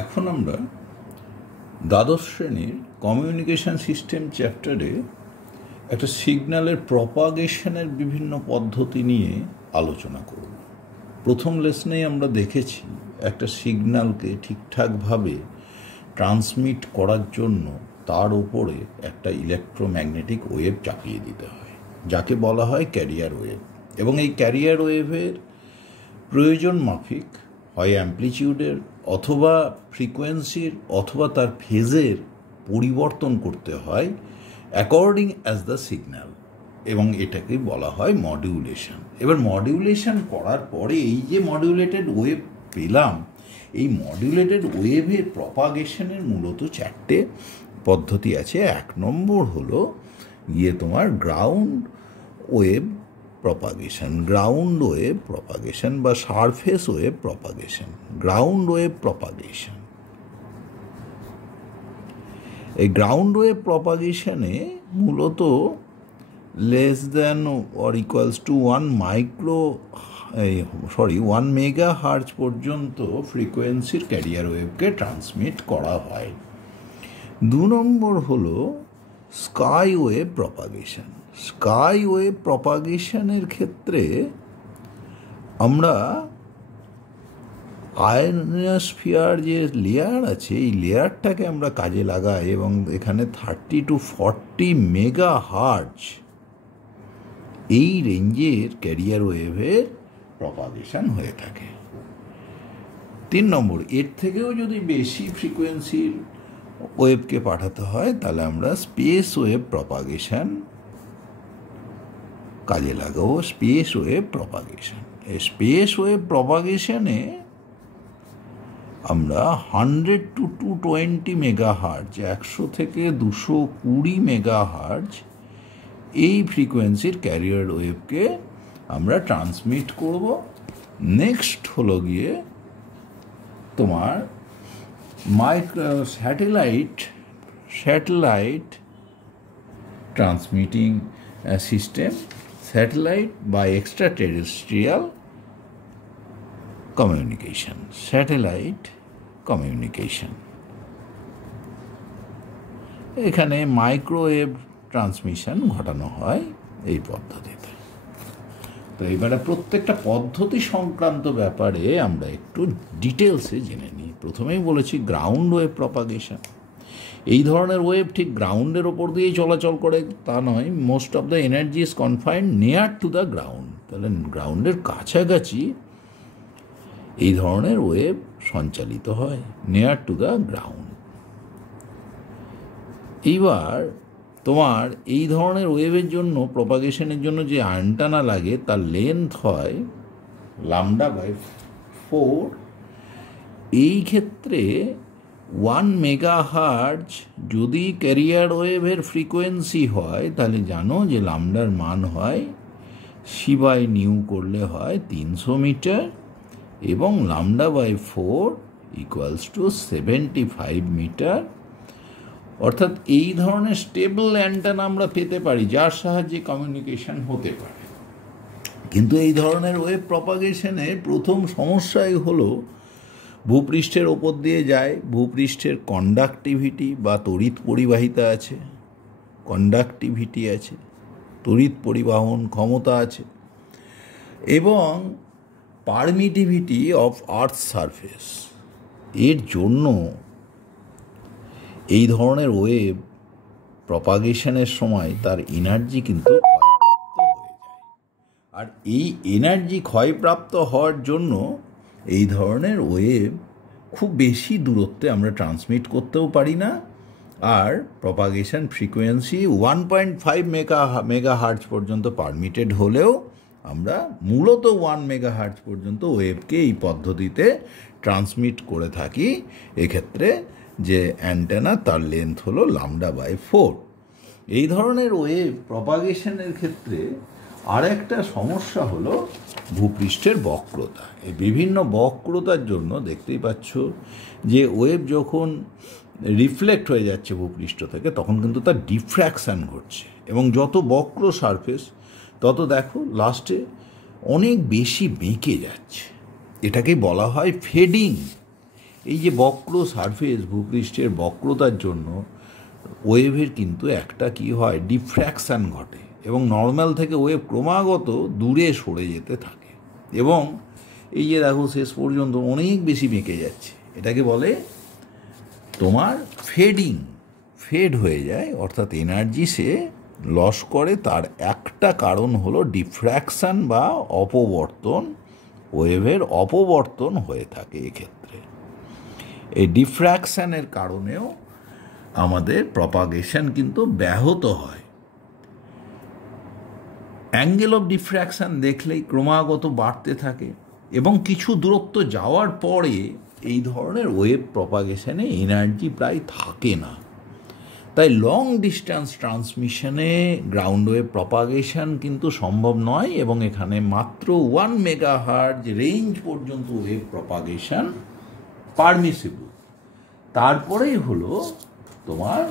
এখন আমরা দ্বাদশ শ্রেণীর কমিউনিকেশন সিস্টেম চ্যাপ্টারে একটা সিগন্যালের প্রপাগেশনের বিভিন্ন পদ্ধতি নিয়ে আলোচনা করব। প্রথম লেসনেই আমরা দেখেছি একটা সিগন্যালকে ঠিকঠাকভাবে ট্রান্সমিট করার জন্য তার উপরে একটা ইলেকট্রোম্যাগনেটিক ওয়েভ চাপিয়ে দিতে হয়, যাকে বলা হয় ক্যারিয়ার ওয়েভ। এবং এই ক্যারিয়ার ওয়েভের প্রয়োজন মাফিক হয় অ্যাম্প্লিটিউডের অথবা ফ্রিকোয়েন্সির অথবা তার ফেজের পরিবর্তন করতে হয় অ্যাকর্ডিং অ্যাজ দ্য সিগন্যাল, এবং এটাকে বলা হয় মডিউলেশন। এবার মডিউলেশন করার পরে এই যে মডিউলেটেড ওয়েভ পেলাম, এই মডিউলেটেড ওয়েভের প্রপাগেশনের মূলত চারটে পদ্ধতি আছে। এক নম্বর হলো তোমার ground wave propagation, ground wave propagation বা surface wave propagation. Ground wave propagation, এই গ্রাউন্ড ওয়েভ প্রপাগেশনে মূলত less than or equals to 1 mega hertz পর্যন্ত ফ্রিকোয়েন্সির ক্যারিয়ার ওয়েভকে ট্রান্সমিট করা হয়। 2 নম্বর হলো sky wave propagation. Sky wave প্রপাগেশনের ক্ষেত্রে আমরা আয়নোস্ফিয়ার যে লেয়ার আছে, এই লেয়ারটাকে আমরা কাজে লাগাই এবং এখানে 30 to 40 মেগা হার্জ এই রেঞ্জের ক্যারিয়ার ওয়েভের প্রপাগেশন হয়ে থাকে। 3 নম্বর, এর থেকেও যদি বেশি ফ্রিকোয়েন্সির ওয়েভকে পাঠাতে হয় তাহলে আমরা স্পেস ওয়েভ প্রপাগেশন কাজে লাগাবো। স্পেস ওয়েভ প্রপাগেশন, এই স্পেস ওয়েভ প্রপাগেশনে আমরা 100 to 220 মেগা হার্জ, 100 থেকে 220 মেগা হার্জ এই ফ্রিকোয়েন্সির ক্যারিয়ার ওয়েভকে আমরা ট্রান্সমিট করব। নেক্সট হলো গিয়ে তোমার স্যাটেলাইট ট্রান্সমিটিং সিস্টেম, স্যাটেলাইট বা extra terrestrial communication, satellite communication. এখানে মাইক্রোওয়েভ ট্রান্সমিশন ঘটানো হয় এই পদ্ধতিতে। তো এবারে প্রত্যেকটা পদ্ধতি সংক্রান্ত ব্যাপারে আমরা একটু ডিটেলসে জেনে নিই। প্রথমেই বলেছি গ্রাউন্ড ওয়েভ প্রপাগেশন। এই ধরনের ওয়েভ ঠিক গ্রাউন্ডের ওপর দিয়েই চলাচল করে তা নয়, most of the energy is confined near to the ground. তাহলে গ্রাউন্ডের কাছাকাছি এই ধরনের ওয়েভ সঞ্চালিত হয়, নিয়ার টু দ্য গ্রাউন্ড। এইবার তোমার এই ধরনের ওয়েভের জন্য প্রপাগেশনের জন্য যে অ্যান্টেনা লাগে তার লেন্থ হয় λ/4। এই ক্ষেত্রে 1 মেগা হার্জ যদি ক্যারিয়ার ওয়েভের ফ্রিকোয়েন্সি হয় তাহলে জানো যে লামডার মান হয় c/নিউ করলে হয় 300 মিটার এবং λ/4 ইকুয়ালস টু 75 মিটার। অর্থাৎ এই ধরনের স্টেবল অ্যান্টেনা আমরা পেতে পারি যার সাহায্যে কমিউনিকেশন হতে পারে। কিন্তু এই ধরনের ওয়েভ প্রপাগেশনের প্রথম সমস্যাই হলো ভূপৃষ্ঠের ওপর দিয়ে যায়, ভূপৃষ্ঠের কন্ডাক্টিভিটি বা তড়িৎ পরিবাহিতা আছে, কন্ডাক্টিভিটি আছে, তড়িৎ পরিবাহন ক্ষমতা আছে, এবং পারমিটিভিটি অফ আর্থ সারফেস। এর জন্য এই ধরনের ওয়েভ প্রপাগেশনের সময় তার এনার্জি কিন্তু ক্ষয়প্রাপ্ত হয়ে যায়। আর এই এনার্জি ক্ষয়প্রাপ্ত হওয়ার জন্য এই ধরনের ওয়েভ খুব বেশি দূরত্বে আমরা ট্রান্সমিট করতেও পারি না। আর প্রপাগেশন ফ্রিকোয়েন্সি 1.5 মেগা হার্জ পর্যন্ত পারমিটেড হলেও আমরা মূলত 1 মেগা হার্জ পর্যন্ত ওয়েভকে এই পদ্ধতিতে ট্রান্সমিট করে থাকি। এক্ষেত্রে যে অ্যান্টেনা তার লেন্থ হলো λ/4। এই ধরনের ওয়েভ প্রপাগেশনের ক্ষেত্রে আর একটা সমস্যা হলো ভূপৃষ্ঠের বক্রতা। এই বিভিন্ন বক্রতার জন্য দেখতেই পাচ্ছ যে ওয়েভ যখন রিফ্লেক্ট হয়ে যাচ্ছে ভূপৃষ্ঠ থেকে তখন কিন্তু তার ডিফ্র্যাকশান ঘটছে, এবং যত বক্র সারফেস তত দেখো লাস্টে অনেক বেশি বেঁকে যাচ্ছে। এটাকে বলা হয় ফেডিং। এই যে বক্র সারফেস, ভূপৃষ্ঠের বক্রতার জন্য ওয়েভের কিন্তু একটা কি হয়, ডিফ্র্যাকশান ঘটে এবং নর্মাল থেকে ওয়েভ ক্রমাগত দূরে সরে যেতে থাকে এবং এই যে দেখো শেষ পর্যন্ত অনেক বেশি বেঁকে যাচ্ছে, এটাকে বলে তোমার ফেড হয়ে যায়, অর্থাৎ এনার্জি সে লস করে। তার একটা কারণ হলো ডিফ্র্যাকশান বা অপবর্তন, ওয়েভের অপবর্তন হয়ে থাকে। এক্ষেত্রে এই ডিফ্র্যাকশানের কারণেও আমাদের প্রপাগেশন কিন্তু ব্যাহত হয়। অ্যাঙ্গেল অফ ডিফ্র্যাকশান দেখলেই ক্রমাগত বাড়তে থাকে এবং কিছু দূরত্ব যাওয়ার পরে এই ধরনের ওয়েভ প্রপাগেশনে এনার্জি প্রায় থাকে না। তাই লং ডিস্টেন্স ট্রান্সমিশনে গ্রাউন্ড ওয়েভ প্রপাগেশন কিন্তু সম্ভব নয় এবং এখানে মাত্র 1 মেগাহার্টজ রেঞ্জ পর্যন্ত ওয়েভ প্রপাগেশন পারমিসিবল। তারপরেই হলো তোমার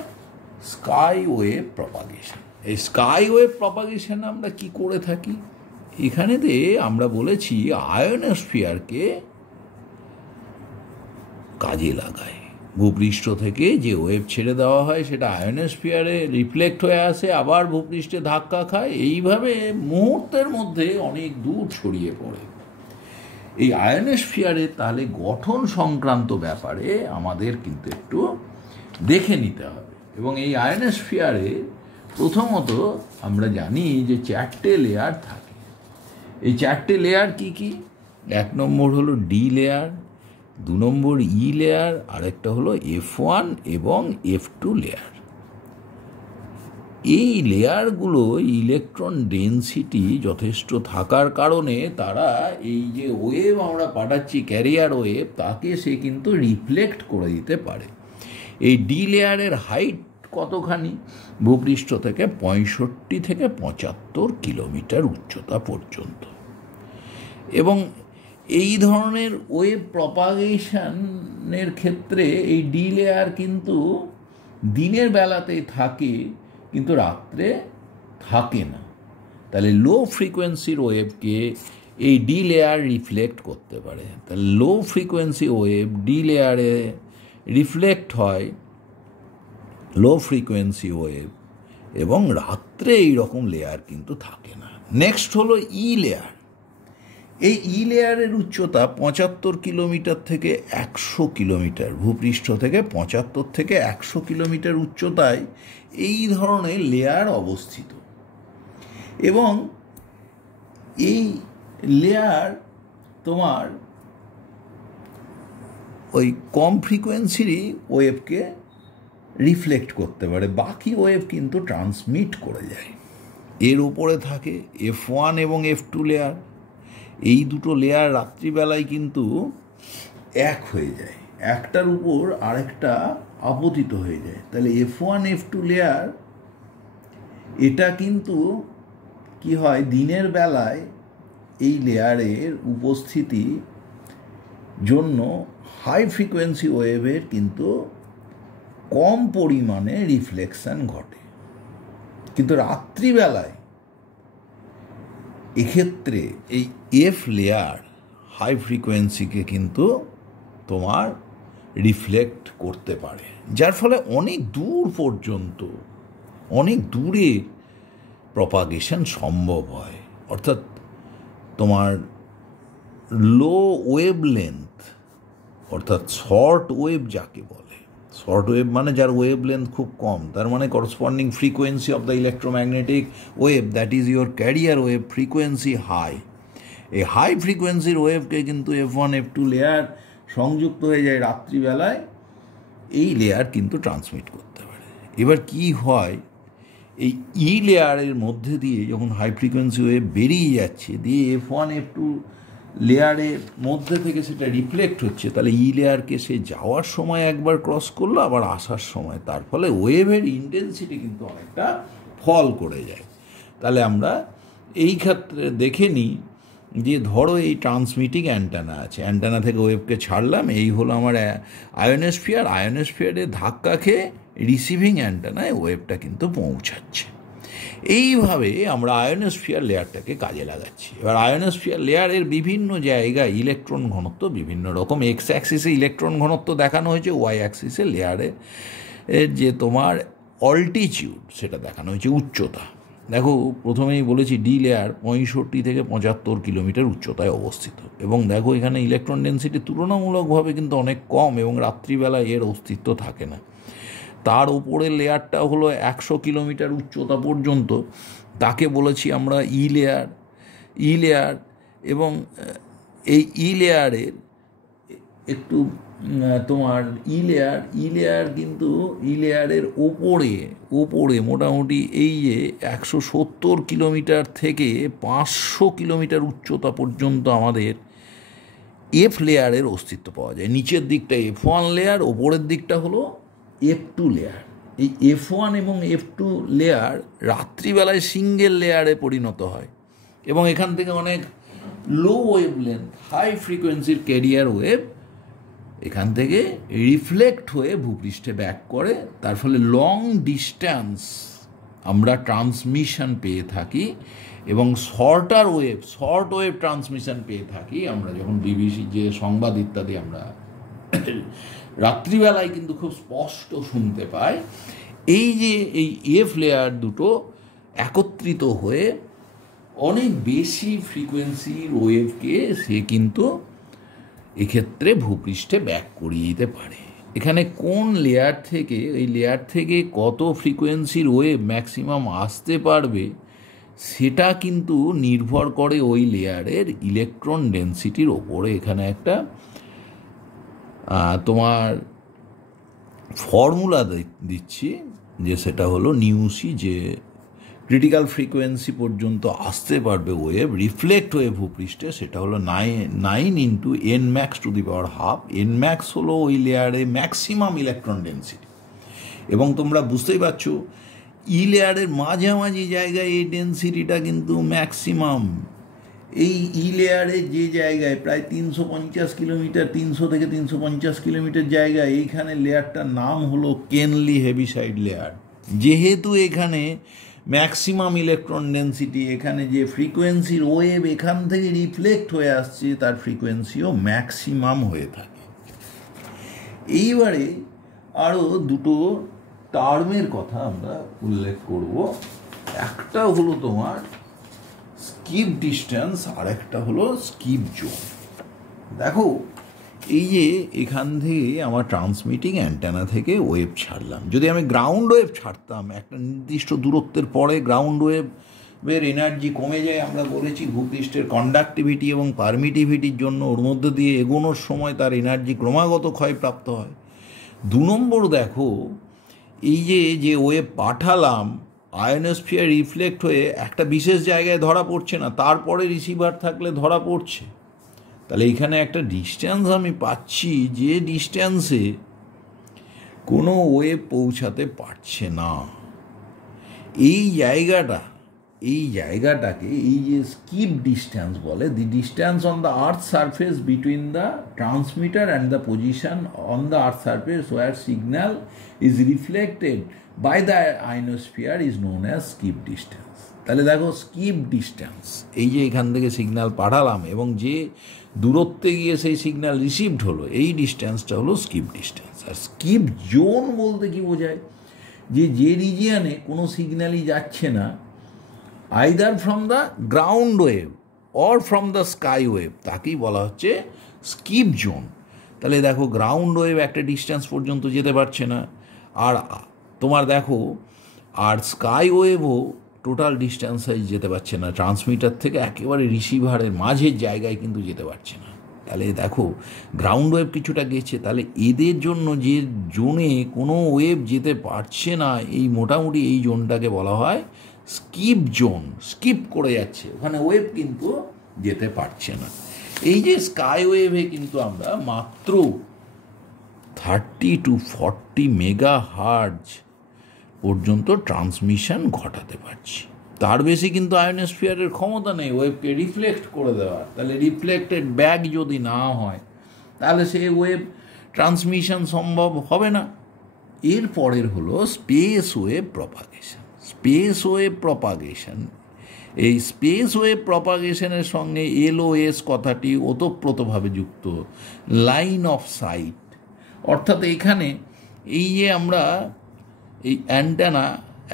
স্কাই ওয়েভ প্রপাগেশন। এই স্কাই ওয়েভ প্রপাগেশন আমরা কি করে থাকি, এখানেতে আমরা বলেছি আয়োনোস্ফিয়ারকে কাজে লাগায়। ভূপৃষ্ঠ থেকে যে ওয়েভ ছেড়ে দেওয়া হয় সেটা আয়োনোস্ফিয়ারে রিফ্লেক্ট হয়ে আসে, আবার ভূপৃষ্ঠে ধাক্কা খায়, এইভাবে মুহূর্তের মধ্যে অনেক দূর ছড়িয়ে পড়ে। এই আয়োনোস্ফিয়ারে তাহলে গঠন সংক্রান্ত ব্যাপারে আমাদের কিন্তু একটু দেখে নিতে হবে এবং এই আয়োনোস্ফিয়ারে প্রথমত আমরা জানি যে 4টে লেয়ার থাকে। এই 4টে লেয়ার কি কি? 1 নম্বর হলো ডি লেয়ার, 2 নম্বর ই লেয়ার, আরেকটা হলো F1 এবং F2 লেয়ার। এই লেয়ারগুলো ইলেকট্রন ডেনসিটি যথেষ্ট থাকার কারণে তারা এই যে ওয়েভ আমরা পাঠাচ্ছি, ক্যারিয়ার ওয়েভ, তাকে সে কিন্তু রিফ্লেক্ট করে দিতে পারে। এই ডি লেয়ারের হাইট কতখানি? ভূপৃষ্ঠ থেকে 65 থেকে 75 কিলোমিটার উচ্চতা পর্যন্ত। এবং এই ধরনের ওয়েভ প্রপাগেশনের ক্ষেত্রে এই ডি লেয়ার কিন্তু দিনের বেলাতেই থাকে কিন্তু রাত্রে থাকে না। তাহলে লো ফ্রিকোয়েন্সির ওয়েভকে এই ডি লেয়ার রিফ্লেক্ট করতে পারে। তাহলে লো ফ্রিকোয়েন্সি ওয়েভ ডি লেয়ারে রিফ্লেক্ট হয়, লো ফ্রিকোয়েন্সি ওয়েভ, এবং রাত্রে এইরকম লেয়ার কিন্তু থাকে না। নেক্সট হলো ই লেয়ার। এই ই লেয়ারের উচ্চতা 75 কিলোমিটার থেকে 100 কিলোমিটার, ভূপৃষ্ঠ থেকে 75 থেকে 100 কিলোমিটার উচ্চতায় এই ধরনের লেয়ার অবস্থিত এবং এই লেয়ার তোমার ওই কম ফ্রিকোয়েন্সিরই ওয়েভকে রিফ্লেক্ট করতে পারে, বাকি ওয়েভ কিন্তু ট্রান্সমিট করে যায়। এর উপরে থাকে F1 এবং F2 লেয়ার। এই দুটো লেয়ার রাত্রিবেলায় কিন্তু এক হয়ে যায়, একটার উপর আরেকটা আপতিত হয়ে যায়। তাহলে F1 F2 লেয়ার এটা কিন্তু কি হয়, দিনের বেলায় এই লেয়ারের উপস্থিতি জন্য হাই ফ্রিকোয়েন্সি ওয়েভের কিন্তু কম পরিমাণে রিফ্লেকশন ঘটে, কিন্তু রাত্রিবেলায় এক্ষেত্রে এই এফ লেয়ার হাই ফ্রিকোয়েন্সিকে কিন্তু তোমার রিফ্লেক্ট করতে পারে, যার ফলে অনেক দূর পর্যন্ত, অনেক দূরে প্রপাগেশন সম্ভব হয়। অর্থাৎ তোমার লো ওয়েভ লেন্থ, অর্থাৎ শর্ট ওয়েভ যাকে বলে, শর্ট ওয়েভ মানে যার ওয়েভ লেন্থ খুব কম, তার মানে corresponding frequency of the electromagnetic wave, that is your carrier wave frequency high. এই হাই ফ্রিকোয়েন্সির ওয়েভকে কিন্তু F1 F2 লেয়ার সংযুক্ত হয়ে যায় রাত্রিবেলায়, এই লেয়ার কিন্তু ট্রান্সমিট করতে পারে। এবার কি হয়, এই ই লেয়ারের মধ্যে দিয়ে যখন হাই ফ্রিকোয়েন্সি ওয়েভ বেরিয়ে যাচ্ছে, দিয়ে F1 F2 লেয়ারের মধ্যে থেকে সেটা রিফ্লেক্ট হচ্ছে, তাহলে ই লেয়ারকে সে যাওয়ার সময় একবার ক্রস করলো, আবার আসার সময়, তার ফলে ওয়েভের ইন্টেন্সিটি কিন্তু অনেকটা ফল করে যায়। তাহলে আমরা এই ক্ষেত্রে দেখে নিই যে ধরো এই ট্রান্সমিটিং অ্যান্টেনা আছে, অ্যান্টেনা থেকে ওয়েভকে ছাড়লাম, এই হলো আমার আয়োনোস্ফিয়ার, আয়োনোস্ফিয়ারে ধাক্কা খেয়ে রিসিভিং অ্যান্টেনায় ওয়েভটা কিন্তু পৌঁছাচ্ছে। এইভাবে আমরা আয়োনোস্ফিয়ার লেয়ারটাকে কাজে লাগাচ্ছি। এবার আয়োনোস্ফিয়ার লেয়ারের বিভিন্ন জায়গায় ইলেকট্রন ঘনত্ব বিভিন্ন রকম, এক্স অ্যাক্সিসে ইলেকট্রন ঘনত্ব দেখানো হয়েছে, ওয়াই অ্যাক্সিসে লেয়ারের যে তোমার অল্টিটিউড সেটা দেখানো হয়েছে, উচ্চতা। দেখো প্রথমেই বলেছি ডি লেয়ার 65 থেকে 75 কিলোমিটার উচ্চতায় অবস্থিত, এবং দেখো এখানে ইলেকট্রন ডেন্সিটি তুলনামূলকভাবে কিন্তু অনেক কম, এবং রাত্রিবেলায় এর অস্তিত্ব থাকে না। তার উপরের লেয়ারটা হলো 100 কিলোমিটার উচ্চতা পর্যন্ত, তাকে বলেছি আমরা ই লেয়ার। এবং এই ই লেয়ারের একটু তোমার ই লেয়ার কিন্তু ই লেয়ারের ওপরে মোটামুটি এই যে 170 কিলোমিটার থেকে 500 কিলোমিটার উচ্চতা পর্যন্ত আমাদের এফ লেয়ারের অস্তিত্ব পাওয়া যায়। নিচের দিকটা F1 লেয়ার, ওপরের দিকটা হলো F2 লেয়ার। এই F1 এবং F2 লেয়ার রাত্রিবেলায় সিঙ্গেল লেয়ারে পরিণত হয়, এবং এখান থেকে অনেক লো ওয়েভ লেন্থ, হাই ফ্রিকোয়েন্সির ক্যারিয়ার ওয়েভ এখান থেকে রিফ্লেক্ট হয়ে ভূপৃষ্ঠে ব্যাক করে, তার ফলে লং ডিস্ট্যান্স আমরা ট্রান্সমিশন পেয়ে থাকি, এবং শর্ট ওয়েভ ট্রান্সমিশন পেয়ে থাকি আমরা যখন বিবিসি যে সংবাদ ইত্যাদি আমরা রাত্রিবেলায় কিন্তু খুব স্পষ্ট শুনতে পাই। এই যে এই এফ লেয়ার দুটো একত্রিত হয়ে অনেক বেশি ফ্রিকোয়েন্সির ওয়েভকে সে কিন্তু এক্ষেত্রে ভূপৃষ্ঠে ব্যাক করিয়ে দিতে পারে। এখানে কোন লেয়ার থেকে, এই লেয়ার থেকে কত ফ্রিকোয়েন্সির ওয়েভ ম্যাক্সিমাম আসতে পারবে সেটা কিন্তু নির্ভর করে ওই লেয়ারের ইলেকট্রন ডেন্সিটির ওপরে। এখানে একটা তোমার ফর্মুলা দিচ্ছি, যে সেটা হলো নিউসি, যে ক্রিটিক্যাল ফ্রিকোয়েন্সি পর্যন্ত আসতে পারবে ওয়েভ রিফ্লেক্ট হয়ে ভূপৃষ্ঠে, সেটা হলো 9 ইন্টু n⁻²²। n⁻, হলো ওই লেয়ারে ম্যাক্সিমাম ইলেকট্রন ডেন্সিটি, এবং তোমরা বুঝতেই পারছো ই লেয়ারের মাঝামাঝি জায়গায় এই ডেন্সিটিটা কিন্তু ম্যাক্সিমাম। এই ই লেয়ারে যে জায়গায় প্রায় 350 কিলোমিটার, 300 থেকে 350 কিলোমিটার জায়গায়, এইখানে লেয়ারটার নাম হলো কেনলি হেভিসাইড লেয়ার। যেহেতু এখানে ম্যাক্সিমাম ইলেকট্রন ডেন্সিটি, এখানে যে ফ্রিকোয়েন্সির ওয়েভ এখান থেকে রিফ্লেক্ট হয়ে আসছে তার ফ্রিকোয়েন্সিও ম্যাক্সিমাম হয়ে থাকে। এইবারে আরও দুটো টার্মের কথা আমরা উল্লেখ করব। একটা হলো তোমার স্কিপ ডিস্টেন্স, আর একটা হলো স্কিপ জোন। দেখো এই যে এখান থেকে আমার ট্রান্সমিটিং অ্যান্টেনা থেকে ওয়েভ ছাড়লাম, যদি আমি গ্রাউন্ড ওয়েভ ছাড়তাম একটা নির্দিষ্ট দূরত্বের পরে, গ্রাউন্ড ওয়েভের এনার্জি কমে যায়। আমরা বলেছি ভূপৃষ্ঠের কন্ডাক্টিভিটি এবং পারমিটিভিটির জন্য ওর মধ্যে দিয়ে এগোনোর সময় তার এনার্জি ক্রমাগত ক্ষয়প্রাপ্ত হয়। 2 নম্বর, দেখো এই যে ওয়েভ পাঠালাম আয়োনোস্ফিয়ার রিফ্লেক্ট হয়ে একটা বিশেষ জায়গায় ধরা পড়ছে না, তারপরে রিসিভার থাকলে ধরা পড়ছে। তাহলে এইখানে একটা ডিস্ট্যান্স আমি পাচ্ছি, যে ডিস্ট্যান্সে কোনো ওয়েভ পৌঁছাতে পারছে না। এই জায়গাটাকে এই যে স্কিপ ডিস্ট্যান্স বলে। The distance on the earth surface between the transmitter and the position on the earth surface where signal is reflected by the ionosphere is known as skip distance. তাহলে দেখো স্কিপ ডিস্ট্যান্স, এই যে এখান থেকে signal পাঠালাম এবং যে দূরত্বে গিয়ে সেই সিগন্যাল রিসিভড হলো, এই ডিস্ট্যান্সটা হলো স্কিপ ডিস্ট্যান্স। আর স্কিপ জোন বলতে কি বোঝায়, যে রিজিয়ানে কোনো সিগন্যালই যাচ্ছে না, either from the ground wave or from the sky wave, তাকেই বলা হচ্ছে স্কিপ জোন। তাহলে দেখো গ্রাউন্ড ওয়েভ একটা ডিস্ট্যান্স পর্যন্ত যেতে পারছে না, আর তোমার দেখো আর স্কাই ওয়েভও টোটাল ডিস্ট্যান্সে যেতে পারছে না, ট্রান্সমিটার থেকে একেবারে রিসিভারের মাঝের জায়গায় কিন্তু যেতে পারছে না। তাহলে দেখো গ্রাউন্ড ওয়েভ কিছুটা গেছে, তাহলে এদের জন্য যে জোনে কোনো ওয়েভ যেতে পারছে না, এই মোটামুটি এই জোনটাকে বলা হয় স্কিপ জোন। স্কিপ করে যাচ্ছে, ওখানে ওয়েভ কিন্তু যেতে পারছে না। এই যে স্কাই ওয়েভে কিন্তু আমরা মাত্র 30 to 40 মেগাহার্জ পর্যন্ত ট্রান্সমিশন ঘটাতে পারছি, তার বেশি কিন্তু আয়োনোস্ফিয়ারের ক্ষমতা নেই ওয়েভকে রিফ্লেক্ট করে দেওয়ার। তাহলে রিফ্লেক্টেড ব্যাক যদি না হয় তাহলে সেই ওয়েভ ট্রান্সমিশন সম্ভব হবে না। এর পরের হলো space wave propagation. Space wave propagation, এই স্পেস ওয়েভ প্রপাগেশনের সঙ্গে LOS কথাটি ওতপ্রোতভাবে যুক্ত। লাইন অফ সাইট, অর্থাৎ এখানে এই যে আমরা এই অ্যান্টেনা,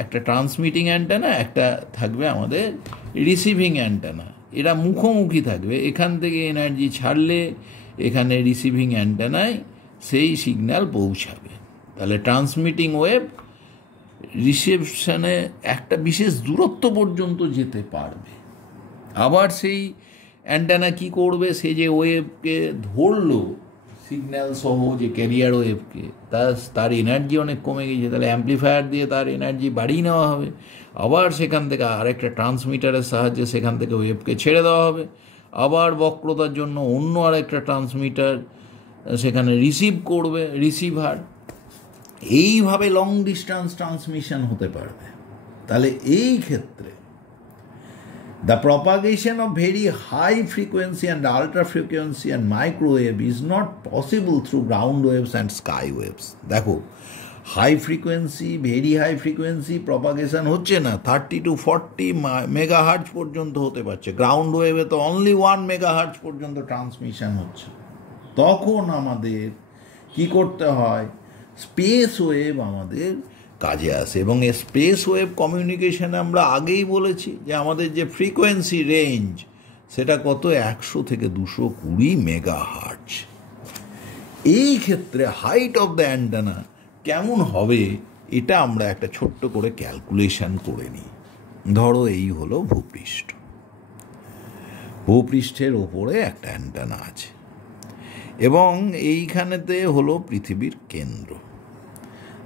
একটা ট্রান্সমিটিং অ্যান্টেনা, একটা থাকবে আমাদের রিসিভিং অ্যান্টেনা, এরা মুখোমুখি থাকবে। এখান থেকে এনার্জি ছাড়লে এখানে রিসিভিং অ্যান্টেনায় সেই সিগন্যাল পৌঁছাবে। তাহলে ট্রান্সমিটিং ওয়েভ রিসেপশনে একটা বিশেষ দূরত্ব পর্যন্ত যেতে পারবে। আবার সেই অ্যান্টেনা কি করবে, সে যে ওয়েভকে ধরলো সিগন্যাল সহ, যে ক্যারিয়ার ওয়েভকে, তার এনার্জি অনেক কমে গেছে, তাহলে অ্যাম্প্লিফায়ার দিয়ে তার এনার্জি বাড়িয়ে নেওয়া হবে। আবার সেখান থেকে আরেকটা ট্রান্সমিটারের সাহায্যে সেখান থেকে ওয়েভকে ছেড়ে দেওয়া হবে। আবার বক্রতার জন্য অন্য আরেকটা ট্রান্সমিটার সেখানে রিসিভ করবে, রিসিভার। এইভাবে লং ডিস্টেন্স ট্রান্সমিশন হতে পারবে। তাহলে এই ক্ষেত্রে the propagation of very high frequency and ultra frequency and microwave is not possible through ground waves and sky waves. দেখো, high frequency, very high frequency propagation হচ্ছে না, 30 to 40 মেগাহার্জ পর্যন্ত হতে পারছে। গ্রাউন্ড ওয়েভে তো অনলি 1 মেগাহার্জ পর্যন্ত transmission হচ্ছে। তখন আমাদের কি করতে হয়, স্পেস ওয়েভ আমাদের কাজে আসে। এবং এই স্পেস ওয়েভ কমিউনিকেশনে আমরা আগেই বলেছি যে আমাদের যে ফ্রিকোয়েন্সি রেঞ্জ সেটা কত, 100 থেকে 220 মেগাহার্জ। এই ক্ষেত্রে হাইট অফ দ্য অ্যান্টেনা কেমন হবে, এটা আমরা একটা ছোট্ট করে ক্যালকুলেশন করে নিই। ধরো এই হলো ভূপৃষ্ঠ, ভূপৃষ্ঠের ওপরে একটা অ্যান্টেনা আছে এবং এইখানেতে হলো পৃথিবীর কেন্দ্র।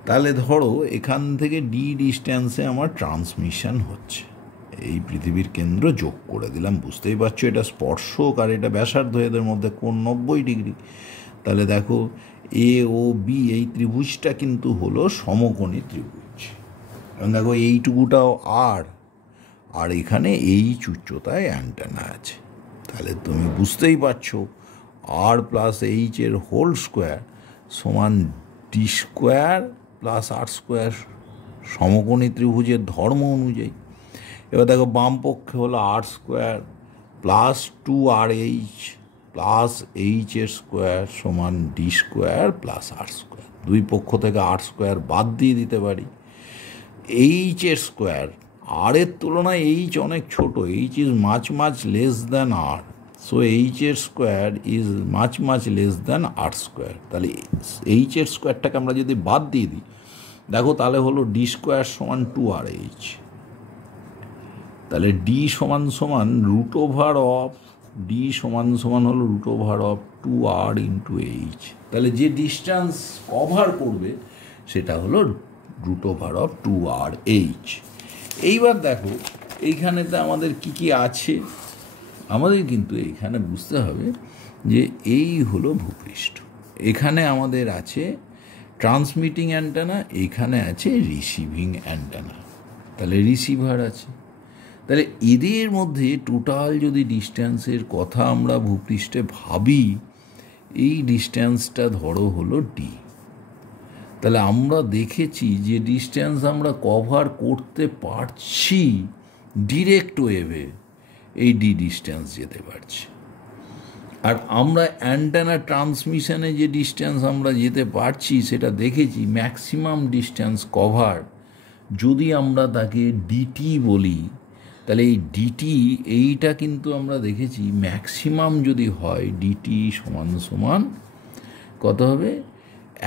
তাহলে ধরো এখান থেকে ডি ডিস্ট্যান্সে আমার ট্রান্সমিশন হচ্ছে, এই পৃথিবীর কেন্দ্র যোগ করে দিলাম। বুঝতেই পারছো এটা স্পর্শক আর এটা ব্যাসার্ধ, এদের মধ্যে কোণ 90 ডিগ্রি। তাহলে দেখো AOB এই ত্রিভুজটা কিন্তু হলো সমকোণী ত্রিভুজ। এবং দেখো এইটুকুটাও আর এখানে H উচ্চতায় অ্যান্টেনা আছে। তাহলে তুমি বুঝতেই পারছো R প্লাস H এর হোল স্কোয়ার সমান D square plus R square, সমকোণী ত্রিভুজের ধর্ম অনুযায়ী। এবার দেখো বাম পক্ষে হলো R square plus 2RH plus H এর স্কোয়ার সমান D square plus R square. দুই পক্ষ থেকে R স্কোয়ার বাদ দিয়ে দিতে পারি। H এর স্কোয়ার, R এর তুলনায় H অনেক ছোট, H is much less than R, so H এর square is much less than R square. তাহলে H এর স্কোয়ারটাকে আমরা যদি বাদ দিয়ে দিই, দেখো তাহলে হলো D স্কোয়ার সমান 2RH। তাহলে D সমান রুট ওভার অফ D সমান হলো root over of 2R into H। তাহলে যে ডিস্টেন্স কভার করবে সেটা হলো রুট ওভার অফ 2RH। এইবার দেখো এইখানেতে আমাদের কি আছে, আমাদের কিন্তু এইখানে বুঝতে হবে যে এই হলো ভূপৃষ্ঠ, এখানে আমাদের আছে ট্রান্সমিটিং অ্যান্টেনা, এখানে আছে রিসিভিং অ্যান্টেনা, তাহলে রিসিভার আছে। তাহলে এদের মধ্যে টোটাল যদি ডিস্ট্যান্সের কথা আমরা ভূপৃষ্ঠে ভাবি, এই ডিস্ট্যান্সটা ধরো হলো D। তাহলে আমরা দেখেছি যে ডিস্ট্যান্স আমরা কভার করতে পারছি ডিরেক্ট ওয়েভে, এই D ডিস্ট্যান্স যেতে পারছি। আর আমরা অ্যান্টেনা ট্রান্সমিশনে যে ডিস্ট্যান্স আমরা যেতে পারছি সেটা দেখেছি ম্যাক্সিমাম ডিস্ট্যান্স কভার যদি আমরা তাকে DT বলি, তাহলে এই DT এইটা কিন্তু আমরা দেখেছি ম্যাক্সিমাম যদি হয় DT সমান কত হবে,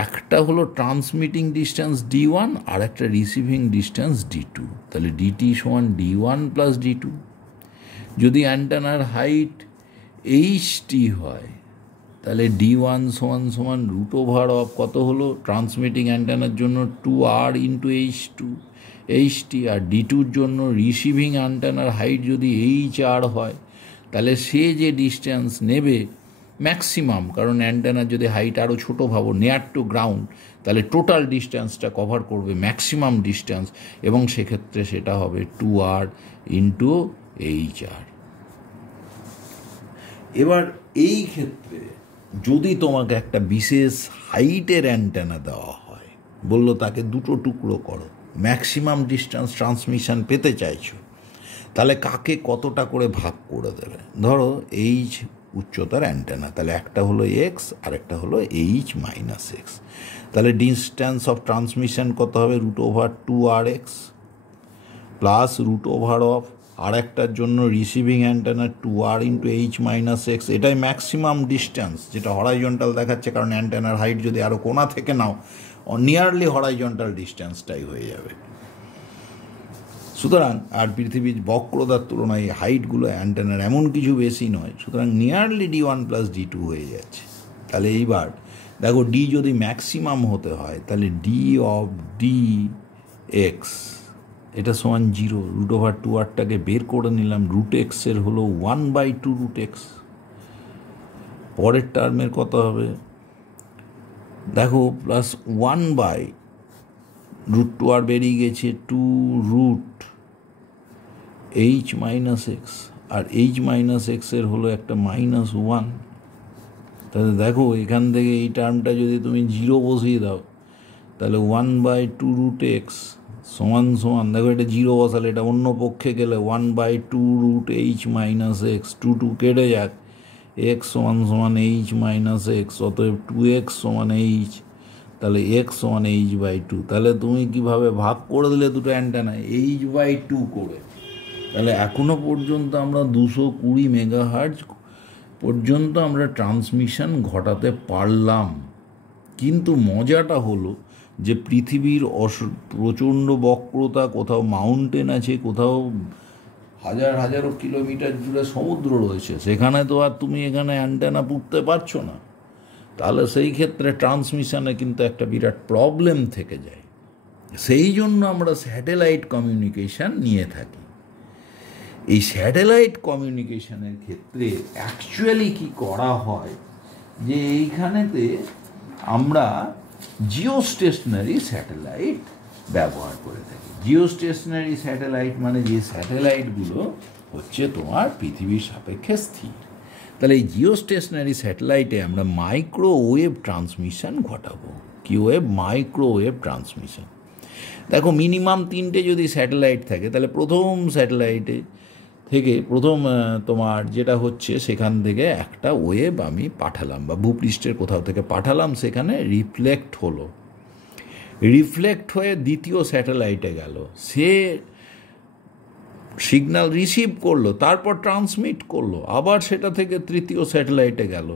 একটা হলো ট্রান্সমিটিং ডিস্ট্যান্স D1 আর একটা রিসিভিং ডিস্ট্যান্স D2। তাহলে DT সমান D1 প্লাস D2। যদি অ্যান্টেনার হাইট HT হয় তাহলে D1 সমান রুট ওভার অফ কত হলো, ট্রান্সমিটিং অ্যান্টেনার জন্য 2R ইন্টু HT, আর D2-র জন্য রিসিভিং অ্যান্টেনার হাইট যদি HR হয় তাহলে সে যে ডিস্ট্যান্স নেবে ম্যাক্সিমাম, কারণ অ্যান্টেনার যদি হাইট আরও ছোটো ভাবো নিয়ার টু গ্রাউন্ড, তাহলে টোটাল ডিস্ট্যান্সটা কভার করবে ম্যাক্সিমাম ডিস্ট্যান্স, এবং সেক্ষেত্রে সেটা হবে 2R ইন্টু HR। এবার এই ক্ষেত্রে যদি তোমাকে একটা বিশেষ হাইটের অ্যান্টেনা দেওয়া হয়, বললো তাকে দুটো টুকরো করো, ম্যাক্সিমাম ডিস্টেন্স ট্রান্সমিশন পেতে চাইছো, তাহলে কাকে কতটা করে ভাগ করে দেবে? ধরো এইচ উচ্চতার অ্যান্টেনা, তাহলে একটা হলো এক্স আর একটা হলো এইচ মাইনাস এক্স, তাহলে ডিস্টেন্স অফ ট্রান্সমিশন কত হবে? √2r(x) প্লাস √of আর একটার জন্য receiving antenna 2r × h minus x. এটাই ম্যাক্সিমাম ডিস্টেন্স যেটা হরাইজন্টাল দেখাচ্ছে, কারণ অ্যান্টেনার হাইট যদি আরও কোণা থেকে নাও নিয়ারলি হরাইজন্টাল ডিস্টেন্সটাই হয়ে যাবে। সুতরাং আর পৃথিবীর বক্রতার তুলনায় হাইটগুলো অ্যান্টেনার এমন কিছু বেশি নয়, সুতরাং নিয়ারলি d1 + d2 হয়ে যাচ্ছে। তাহলে এইবার দেখো ডি যদি ম্যাক্সিমাম হতে হয় তাহলে d(dx) এটা সমান 0, √2r বের করে নিলাম, √x এর হলো 1/2 √x। পরের টার্মের কত হবে দেখো, প্লাস 1/√2r বেরিয়ে গেছে 2√h মাইনাস এক্স, আর h মাইনাস এক্স এর হলো একটা -1। তাহলে দেখো এখান থেকে এই টার্মটা যদি তুমি 0 বসিয়ে দাও তাহলে 1/2 √x সমান দেখো এটা 0 বসালে এটা অন্য পক্ষে গেলে 1/2 √h মাইনাস এক্স, 2 কেটে যাক, x সমান h মাইনাস এক্স, অতএব 2x সমান h, তাহলে x সমান h/2। তাহলে তুমি কিভাবে ভাগ করে দিলে দুটো অ্যান্টেনায় h/2 করে। তাহলে এখনো পর্যন্ত আমরা 220 মেগাহার্জ পর্যন্ত আমরা ট্রান্সমিশন ঘটাতে পারলাম। কিন্তু মজাটা হলো যে পৃথিবীর প্রচণ্ড বক্রতা, কোথাও মাউন্টেন আছে, কোথাও হাজারো কিলোমিটার জুড়ে সমুদ্র রয়েছে, সেখানে তো আর তুমি এখানে অ্যান্টেনা পুঁততে পারছো না। তাহলে সেই ক্ষেত্রে ট্রান্সমিশনে কিন্তু একটা বিরাট প্রবলেম থেকে যায়। সেই জন্য আমরা স্যাটেলাইট কমিউনিকেশন নিয়ে থাকি। এই স্যাটেলাইট কমিউনিকেশনের ক্ষেত্রে অ্যাকচুয়ালি কি করা হয় যে এইখানেতে আমরা জিওস্টেশনারি স্যাটেলাইট ব্যবহার করে থাকি। জিওস্টেশনারি স্যাটেলাইট মানে যে স্যাটেলাইটগুলো হচ্ছে তোমার পৃথিবীর সাপেক্ষে স্থির। তাহলে এই জিওস্টেশনারি স্যাটেলাইটে আমরা মাইক্রোওয়েভ ট্রান্সমিশন ঘটাবো। কি ওয়েভ? Microwave transmission. দেখো মিনিমাম 3টে যদি স্যাটেলাইট থাকে তাহলে প্রথম স্যাটেলাইটে থেকে তোমার যেটা হচ্ছে সেখান থেকে একটা ওয়েভ আমি পাঠালাম বা ভূপৃষ্ঠের কোথাও থেকে পাঠালাম, সেখানে রিফ্লেক্ট হলো, রিফ্লেক্ট হয়ে দ্বিতীয় স্যাটেলাইটে গেল, সে সিগন্যাল রিসিভ করলো, তারপর ট্রান্সমিট করলো, আবার সেটা থেকে তৃতীয় স্যাটেলাইটে গেল,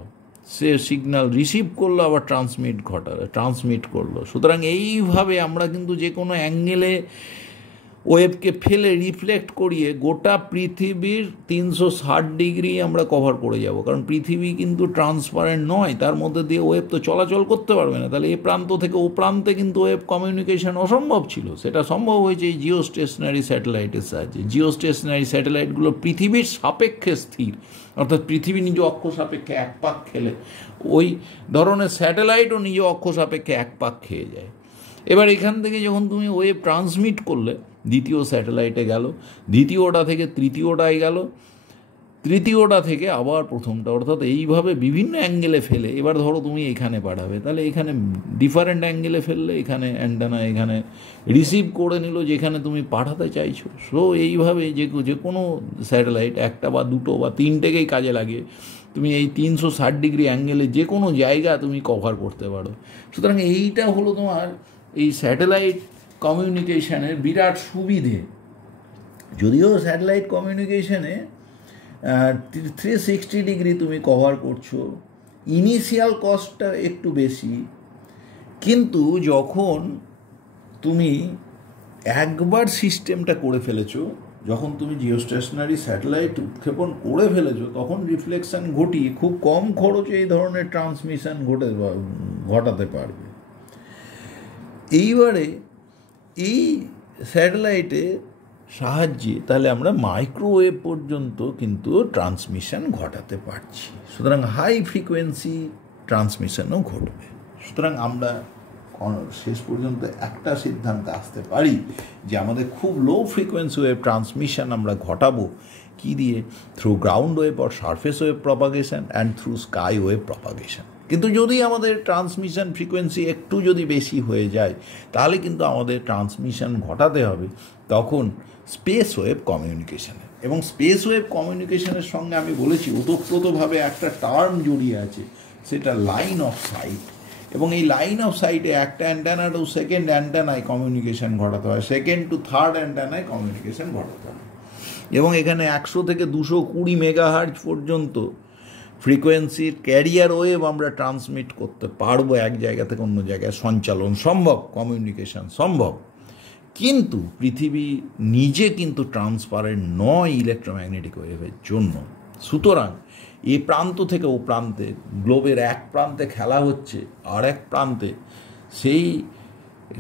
সে সিগন্যাল রিসিভ করলো, আবার ট্রান্সমিট করলো। সুতরাং এইভাবে আমরা কিন্তু যে কোনো অ্যাঙ্গেলে ওয়েভকে ফেলে রিফ্লেক্ট করিয়ে গোটা পৃথিবীর 360 ডিগ্রি আমরা কভার করে যাব। কারণ পৃথিবী কিন্তু ট্রান্সপারেন্ট নয়, তার মধ্যে দিয়ে ওয়েভ তো চলাচল করতে পারবে না। তাহলে এ প্রান্ত থেকে ও প্রান্তে কিন্তু ওয়েভ কমিউনিকেশন অসম্ভব ছিল, সেটা সম্ভব হয়েছে এই জিওস্টেশনারি স্যাটেলাইটের সাহায্যে। জিওস্টেশনারি স্যাটেলাইটগুলো পৃথিবীর সাপেক্ষে স্থির, অর্থাৎ পৃথিবী নিজ অক্ষ সাপেক্ষে এক পাক খেলে ওই ধরনের স্যাটেলাইটও নিজ অক্ষ সাপেক্ষে এক পাক খেয়ে যায়। এবার এখান থেকে যখন তুমি ওয়েভ ট্রান্সমিট করলে দ্বিতীয় স্যাটেলাইটে গেল, দ্বিতীয়টা থেকে তৃতীয়টায় গেল, তৃতীয়টা থেকে আবার প্রথমটা, অর্থাৎ এইভাবে বিভিন্ন অ্যাঙ্গেলে ফেলে এবার ধরো তুমি এখানে পাঠাবে, তাহলে এখানে ডিফারেন্ট অ্যাঙ্গেলে ফেললে এখানে অ্যান্টেনা এখানে রিসিভ করে নিল যেখানে তুমি পাঠাতে চাইছো। সো এইভাবে যে কোনো স্যাটেলাইট একটা বা দুটো বা তিনটেকেই কাজে লাগিয়ে তুমি এই 360 ডিগ্রি অ্যাঙ্গেলে যে কোনো জায়গা তুমি কভার করতে পারো। সুতরাং এইটা হলো তোমার এই স্যাটেলাইট কমিউনিকেশনের বিরাট সুবিধে। যদিও স্যাটেলাইট কমিউনিকেশনে 360 ডিগ্রি তুমি কভার করছো, ইনিশিয়াল কস্টটা একটু বেশি, কিন্তু যখন তুমি একবার সিস্টেমটা করে ফেলেছো, যখন তুমি জিওস্টেশনারি স্যাটেলাইট উৎক্ষেপণ করে ফেলেছো, তখন রিফ্লেকশন ঘটিয়ে খুব কম খরচে এই ধরনের ট্রান্সমিশন ঘটাতে পারবে। এইবারে এই স্যাটেলাইটের সাহায্যে তাহলে আমরা মাইক্রোওয়েভ পর্যন্ত কিন্তু ট্রান্সমিশন ঘটাতে পারছি। সুতরাং হাই ফ্রিকোয়েন্সি ট্রান্সমিশনও ঘটবে। সুতরাং আমরা শেষ পর্যন্ত একটা সিদ্ধান্তে আসতে পারি যে আমাদের খুব লো ফ্রিকোয়েন্সি ওয়েভ ট্রান্সমিশন আমরা ঘটাবো কি দিয়ে? Through ground wave or surface wave propagation and through sky wave propagation. কিন্তু যদি আমাদের ট্রান্সমিশন ফ্রিকোয়েন্সি একটু যদি বেশি হয়ে যায় তাহলে কিন্তু আমাদের ট্রান্সমিশন ঘটাতে হবে তখন স্পেস ওয়েভ কমিউনিকেশনে। এবং স্পেস ওয়েভ কমিউনিকেশনের সঙ্গে আমি বলেছি ওতপ্রোতভাবে একটা টার্ম জড়িয়ে আছে, সেটা লাইন অফ সাইট। এবং এই লাইন অফ সাইটে একটা অ্যান্টেনা টু সেকেন্ড অ্যান্টেনায় কমিউনিকেশন ঘটাতে হয়, সেকেন্ড টু থার্ড অ্যান্টেনায় কমিউনিকেশন ঘটাতে হয়। এবং এখানে 100 থেকে 220 মেগাহার্জ পর্যন্ত ফ্রিকোয়েন্সির ক্যারিয়ার ওয়েভ আমরা ট্রান্সমিট করতে পারবো, এক জায়গা থেকে অন্য জায়গায় সঞ্চালন সম্ভব, কমিউনিকেশন সম্ভব। কিন্তু পৃথিবী নিজে কিন্তু ট্রান্সপারেন্ট নয় ইলেকট্রোম্যাগনেটিক ওয়েভের জন্য। সুতরাং এ প্রান্ত থেকে ও প্রান্তে, গ্লোবের এক প্রান্তে খেলা হচ্ছে, আর এক প্রান্তে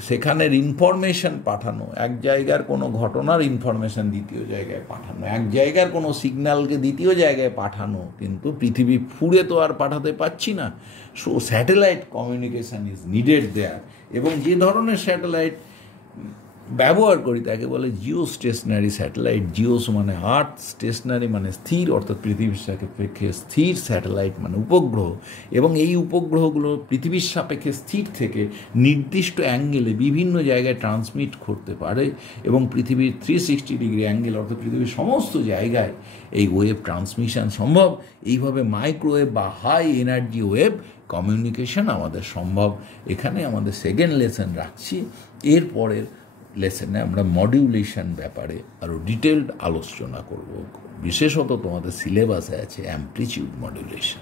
সেখানের ইনফরমেশন পাঠানো, এক জায়গার কোনো ঘটনার ইনফরমেশন দ্বিতীয় জায়গায় পাঠানো, এক জায়গার কোনো সিগন্যালকে দ্বিতীয় জায়গায় পাঠানো, কিন্তু পৃথিবী ফুড়ে তো আর পাঠাতে পারছি না। So satellite communication is needed there. এবং যে ধরনের স্যাটেলাইট ব্যবহার করি তাকে বলে জিও স্টেশনারি স্যাটেলাইট। জিওস মানে আর্থ, স্টেশনারি মানে স্থির, অর্থাৎ পৃথিবীর সাপেক্ষে স্থির, স্যাটেলাইট মানে উপগ্রহ। এবং এই উপগ্রহগুলো পৃথিবীর সাপেক্ষে স্থির থেকে নির্দিষ্ট অ্যাঙ্গেলে বিভিন্ন জায়গায় ট্রান্সমিট করতে পারে এবং পৃথিবীর 360 ডিগ্রি অ্যাঙ্গেল, অর্থাৎ পৃথিবীর সমস্ত জায়গায় এই ওয়েভ ট্রান্সমিশন সম্ভব। এইভাবে মাইক্রোওয়েভ বা হাই এনার্জি ওয়েভ কমিউনিকেশন আমাদের সম্ভব। এখানে আমাদের সেকেন্ড লেসন রাখছি। এরপরের লেসনে আমরা মডিউলেশন ব্যাপারে আরও ডিটেলড আলোচনা করব। বিশেষত তোমাদের সিলেবাসে আছে অ্যামপ্লিটিউড মডিউলেশন।